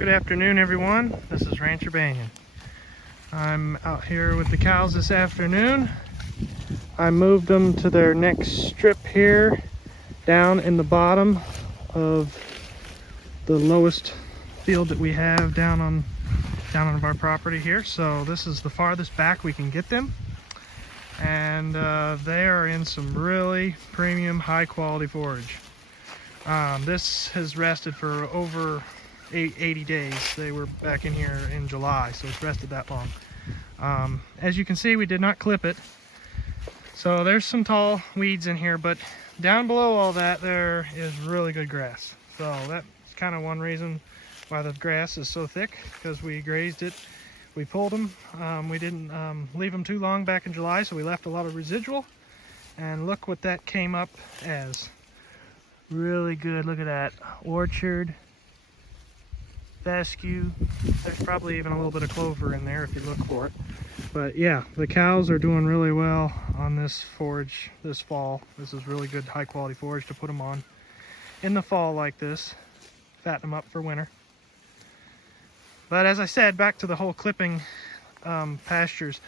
Good afternoon, everyone. This is Rancher Banyon. I'm out here with the cows this afternoon. I moved them to their next strip here down in the bottom of the lowest field that we have down on our property here. So this is the farthest back we can get them, and they are in some really premium high quality forage. This has rested for over 80 days. They were back in here in July, so it's rested that long. As you can see, we did not clip it, so there's some tall weeds in here, but down below all that there is really good grass. So that's kind of one reason why the grass is so thick, because we grazed it, we pulled them. We didn't leave them too long back in July, so we left a lot of residual, and look what that came up as. Really good. Look at that orchard, fescue. There's probably even a little bit of clover in there if you look for it. But yeah, the cows are doing really well on this forage this fall. This is really good high quality forage to put them on in the fall like this, fatten them up for winter. But as I said, back to the whole clipping pastures,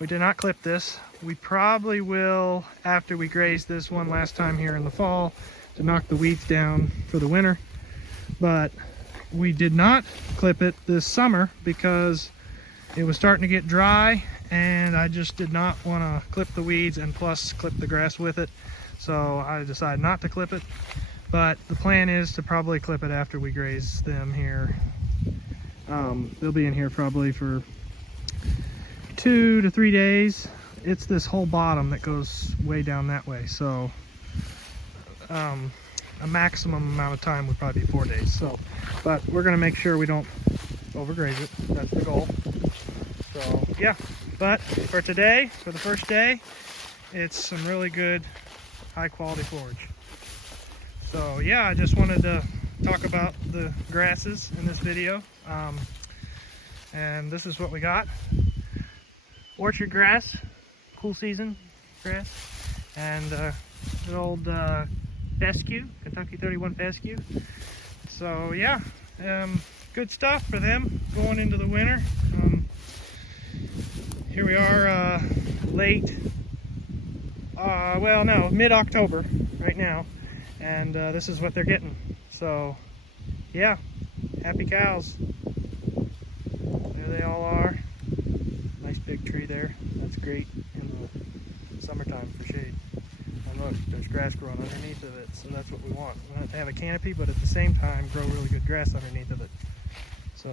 we did not clip this. We probably will after we graze this one last time here in the fall to knock the weeds down for the winter. But we did not clip it this summer because it was starting to get dry, and I just did not want to clip the weeds and plus clip the grass with it. So I decided not to clip it. But the plan is to probably clip it after we graze them here. They'll be in here probably for 2 to 3 days. It's this whole bottom that goes way down that way. So a maximum amount of time would probably be 4 days. So, but we're gonna make sure we don't overgraze it. That's the goal. So yeah, but for today, for the first day, it's some really good high quality forage. So yeah, I just wanted to talk about the grasses in this video. And this is what we got. Orchard grass, cool season grass, and good old fescue, Kentucky 31 fescue. So yeah, good stuff for them going into the winter. Here we are mid-October right now, and this is what they're getting. So yeah, happy cows. There they all are. Nice big tree there. That's great in the summertime for shade. And look, there's grass growing underneath of it, so that's what we want. We want it to have a canopy, but at the same time grow really good grass underneath of it. So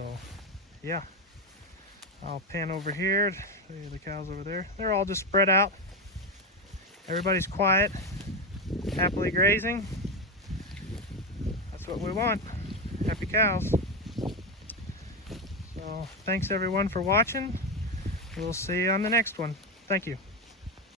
yeah, I'll pan over here. See the cows over there. They're all just spread out. Everybody's quiet, happily grazing. That's what we want. Happy cows. So thanks everyone for watching. We'll see you on the next one. Thank you.